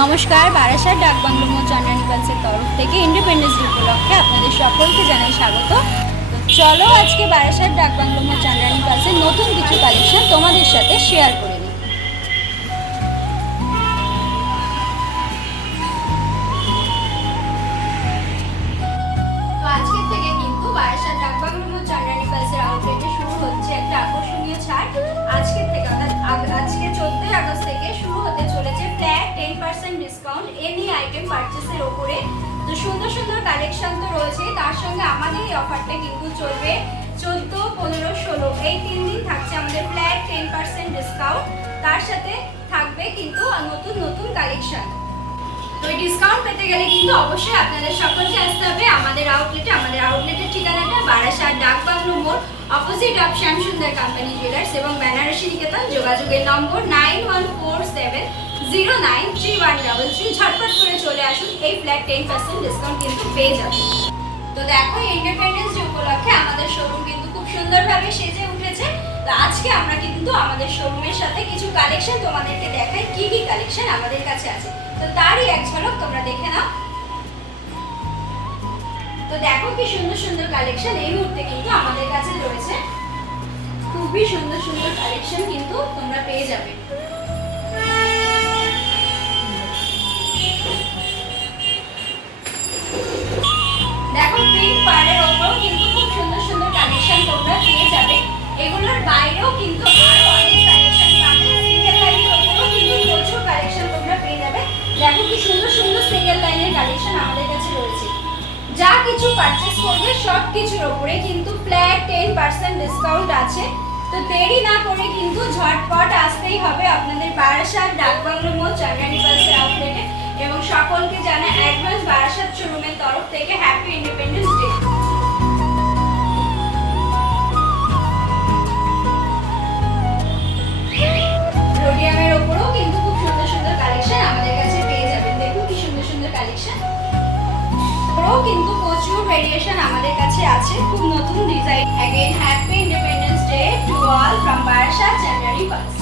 নমস্কার, বারাসাত ডাকবাংলো মোড় চন্দ্রানী পালসের তরফ থেকে ইন্ডিপেন্ডেন্স ডে উপলক্ষে আপনাদের সকলকে জানাই স্বাগত। তো চলো আজকে বারাসাত ডাকবাংলো মোড় চন্দ্রানী পালসের নতুন কিছু কালেকশন তোমাদের সাথে শেয়ার করে নিই। তো আজকের থেকে কিন্তু বারাসাত ডাকবাংলো মোড় চন্দ্রানী পালসের আউটলেটে শুরু হচ্ছে একটা আকর্ষণীয় ছাড়। আজকের থেকে আজকে 14 আগস্ট থেকে শুরু হতে চলেছে ফ্ল্যাট 10% ডিসকাউন্ট এনি আইটেম পারচেসের ওপরে। তো সুন্দর সুন্দর কালেকশন তো রয়েছে, তার সঙ্গে আমাদের এই অফারটা কিন্তু চলবে 14, 15, 16 এই 3 দিন থাকছে আমাদের ফ্ল্যাট 10% ডিসকাউন্ট। তার সাথে থাকবে কিন্তু নতুন নতুন কালেকশন। তো এই ডিসকাউন্ট পেতে গেলে কিন্তু অবশ্যই আপনাদের সকলকে আসতে হবে আমাদের আউটলেটে। আমাদের আউটলেটের ঠিকানাটা বারাসাত ডাকবাংলো মোড়, opposite of Shyamsundar company jewellers এবং বেনারসি নিকেতন। যোগাযোগের নম্বর 9147093133। ঝটপট করে চলে আসুন, এই ফ্ল্যাট 10% ডিসকাউন্ট কিন্তু পেয়ে যাবেন। তো দেখো, ইন্ডিপেন্ডেন্স ডে উপলক্ষে আমাদের শোরুম কিন্তু খুব সুন্দরভাবে সেজে উঠেছে। তো আজকে আমরা কিন্তু আমাদের শোরুমের সাথে কিছু কালেকশন তোমাদেরকে দেখাই, কি কি কালেকশন আমাদের কাছে আছে। তো তারই এক ঝলক তোমরা দেখে নাও। তো দেখো কি সুন্দর সুন্দর কালেকশন এই মুহূর্তে কিন্তু আমাদের কাছে রয়েছে। খুবই সুন্দর সুন্দর কালেকশন কিন্তু তোমরা পেয়ে যাবে। দেখো, পিঙ্ক পাড়ের ওপরেও কিন্তু খুব সুন্দর সুন্দর কালেকশন তোমরা পেয়ে যাবে। এগুলোর বাইরেও কিন্তু আরো অনেক কালেকশন পাবে। সিঙ্গেল লাইনের ওপরেও কিন্তু প্রচুর কালেকশন তোমরা পেয়ে যাবে। দেখো কি সুন্দর সুন্দর সিঙ্গেল লাইনের কালেকশন আমাদের কাছে রয়েছে। যা কিছু পারচেজ করবে সব কিছুর উপরে কিন্তু ফ্ল্যাট 10% ডিসকাউন্ট আছে। তো দেরি না করে কিন্তু ঝটপট আসতেই হবে আপনাদের বারাসাত ডাকবাংলো মোড় চন্দ্রানী পালসের আউটলেটে। এবং সকলকে জানাই অ্যাডভান্স বারাসাত শোরুমের তরফ থেকে হ্যাপি ইন্ডিপেন্ডেন্স ডে। রোডিয়ামের ওপরেও কিন্তু খুব সুন্দর সুন্দর কালেকশন আমাদের কাছে পেয়ে যাবেন। দেখুন কি সুন্দর সুন্দর কালেকশন, কিন্তু প্রচুর ভেরিয়েশন আমাদের কাছে আছে, খুব নতুন design. Again happy independence day to all from Barasat Chandrani pulse.